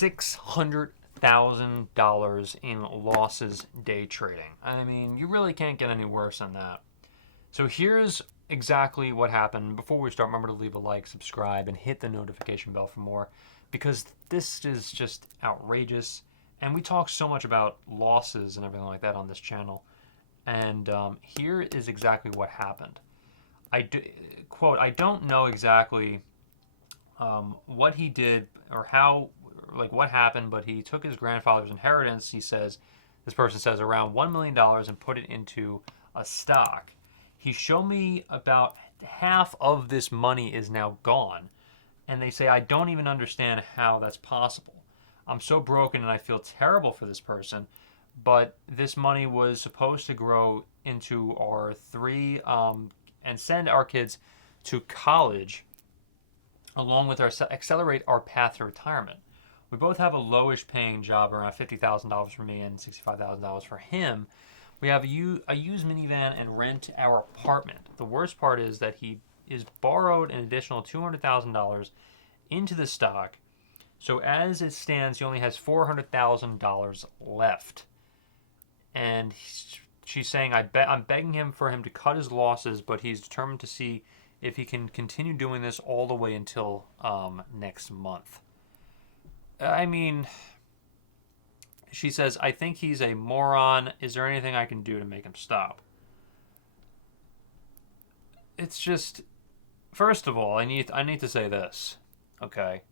$600,000 in losses day trading. I mean, you really can't get any worse than that. So here's exactly what happened. Before we start, remember to leave a like, subscribe, and hit the notification bell for more, because this is just outrageous. And we talk so much about losses and everything like that on this channel. And here is exactly what happened. Quote, I don't know exactly what he did or how, like what happened, but he took his grandfather's inheritance, he says, this person says, around $1 million and put it into a stock. He showed me about half of this money is now gone. And they say, I don't even understand how that's possible. I'm so broken and I feel terrible for this person. But this money was supposed to grow into our and send our kids to college, along with accelerate our path to retirement. We both have a lowish paying job, around $50,000 for me and $65,000 for him. We have a used minivan and rent our apartment. The worst part is that he is borrowed an additional $200,000 into the stock. So as it stands, he only has $400,000 left. And she's saying, I'm begging him for him to cut his losses, but he's determined to see if he can continue doing this all the way until next month. I mean, she says, I think he's a moron. Is there anything I can do to make him stop? It's just, first of all, I need to say this, okay?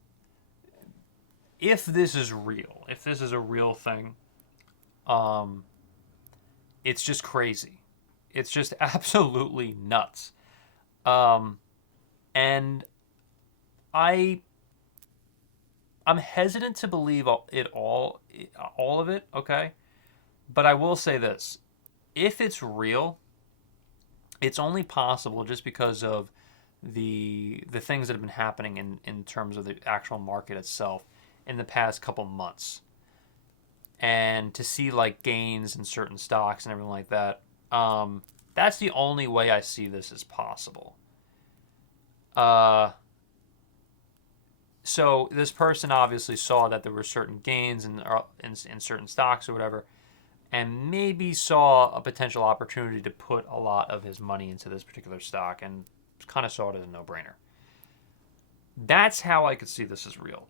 If this is real, if this is a real thing, it's just crazy. It's just absolutely nuts. And I'm hesitant to believe all of it, okay? But I will say this. If it's real, it's only possible just because of the things that have been happening in terms of the actual market itself in the past couple months. And to see like gains in certain stocks and everything like that, that's the only way I see this as possible. So this person obviously saw that there were certain gains in certain stocks or whatever, and maybe saw a potential opportunity to put a lot of his money into this particular stock and kind of saw it as a no-brainer. That's how I could see this as real.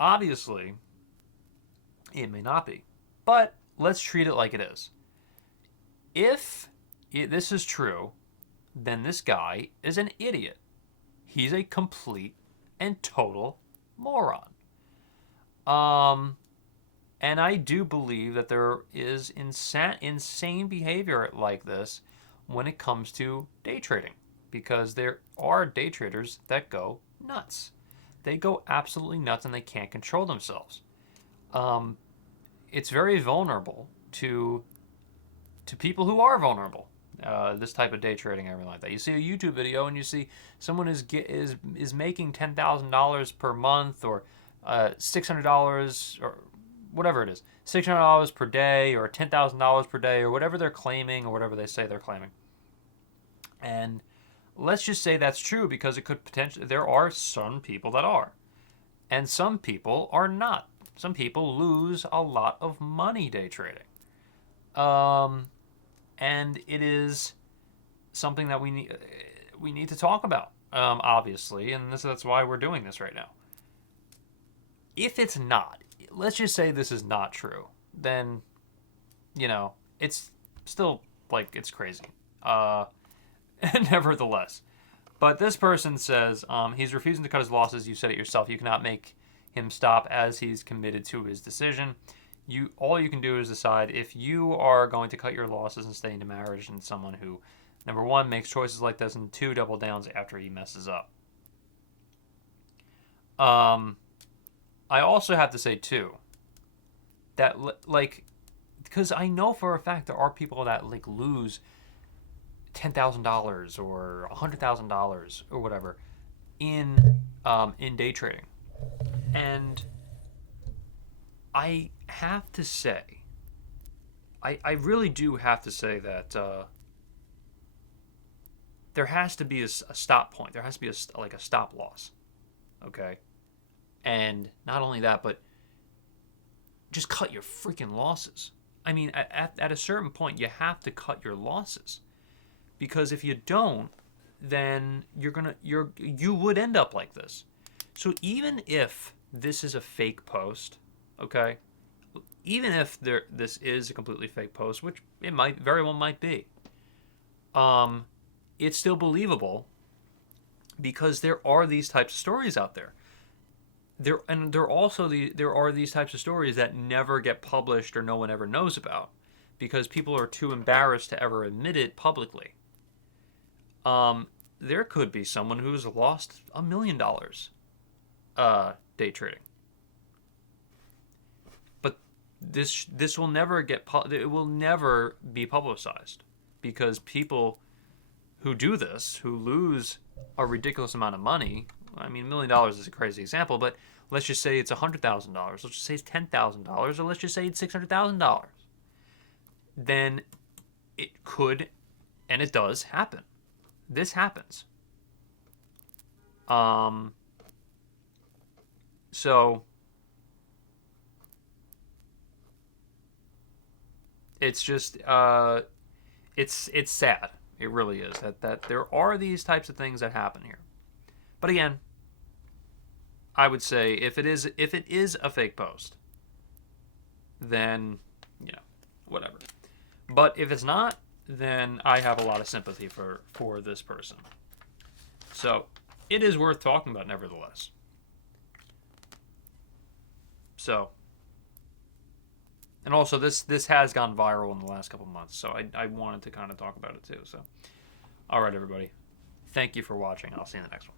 Obviously, it may not be, but let's treat it like it is. If this is true, then this guy is an idiot. He's a complete and total moron. And I do believe that there is insane behavior like this when it comes to day trading, because there are day traders that go nuts. They go absolutely nuts and they can't control themselves. It's very vulnerable to people who are vulnerable. This type of day trading and everything like that. You see a YouTube video and you see someone is making $10,000 per month, or $600 or whatever it is, $600 per day or $10,000 per day, or whatever they're claiming or whatever they say they're claiming. And let's just say that's true, because it could potentially, there are some people that are, and some people are not. Some people lose a lot of money day trading. And it is something that we need to talk about, obviously, and that's why we're doing this right now. If it's not, let's just say this is not true, then, it's still, like, it's crazy. Nevertheless. But this person says he's refusing to cut his losses. You said it yourself. You cannot make him stop, as he's committed to his decision. All you can do is decide if you are going to cut your losses and stay into marriage and someone who, number one, makes choices like this, and two, double downs after he messes up. I also have to say too that, like, because I know for a fact there are people that like lose $10,000 or $100,000 or whatever in day trading, and I have to say, I really do have to say that there has to be a stop point. There has to be a stop loss, okay? And not only that, but just cut your freaking losses. I mean, at a certain point, you have to cut your losses, because if you don't, then you would end up like this. So even if this is a fake post, okay, even if this is a completely fake post, which it might very well might be, it's still believable, because there are these types of stories out there. There are these types of stories that never get published or no one ever knows about, because people are too embarrassed to ever admit it publicly. There could be someone who's lost $1 million day trading, but this will never it will never be publicized, because people who do this, who lose a ridiculous amount of money. I mean, $1 million is a crazy example, but let's just say it's $100,000. Let's just say it's $10,000, or let's just say it's $600,000. Then it could, and it does happen. This happens. So it's just it's sad. It really is that there are these types of things that happen here. But again, I would say if it is a fake post, then whatever. But if it's not, then I have a lot of sympathy for this person. So it is worth talking about, nevertheless. So, and also this has gone viral in the last couple months, so I wanted to kind of talk about it too. So, all right, everybody, thank you for watching. I'll see you in the next one.